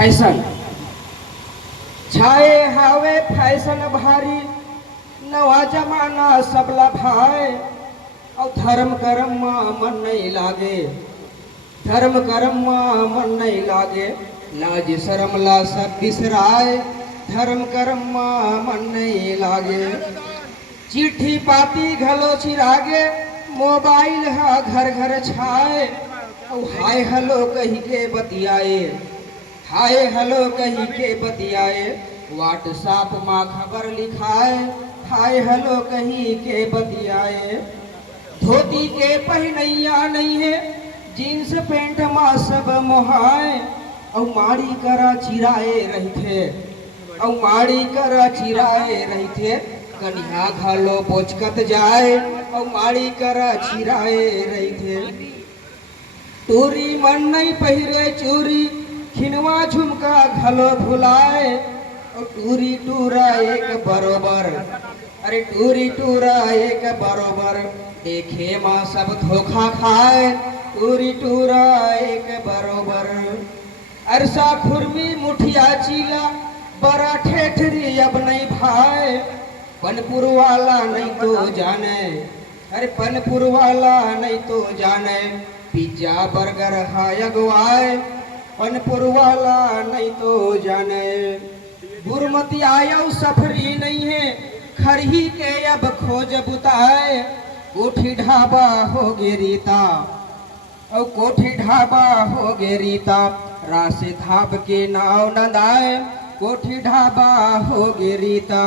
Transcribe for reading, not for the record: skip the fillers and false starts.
fashion छाए हावे fashion भारी नवा जमाना सबला भाई और धर्म कर्म मन नहीं लागे धर्म कर्म मन नहीं लागे लाज शर्म ला सब बिसराए धर्म कर्म मन नहीं लागे चिट्ठी पाती घलो चिरागे मोबाइल हा घर घर छाए और हाय हलो कही के बतियाए हाय हलो कही के बतियाए व्हाट्सएप माँ खबर लिखाए हाय हलो कही के बतियाए धोती के पहनैया नहीं है जींस पैंट माँ सब मोहाए और माड़ी करा चिराए रही थे और माड़ी करा चिराए रही थे कन्या घालो पोचकत जाए और माड़ी करा चिराए रही थे टूरी मन नहीं पहिरे चूरी खिनवा झुमका घलो भुलाए और टूरी टूरा एक बरोबर अरे टूरी टूरा एक बरोबर देखे माँ सब धोखा खाए टूरी टूरा एक बरोबर अरसा खुरमी मुठिया चीला बड़ा ठेठरी अब नहीं भाई पनपुर वाला नहीं तो जाने अरे पनपुर वाला नहीं तो जाने पिज्जा बर्गर हाय अगवाए पनपुर वाला नहीं तो जाने बुरमती आया सफरी नहीं है खरही के अब खोज बुताए कोठी ढाबा हो गे रीता और कोठी ढाबा हो गे रीता रासे धाब के नाव नदाए कोठी ढाबा हो गे रीता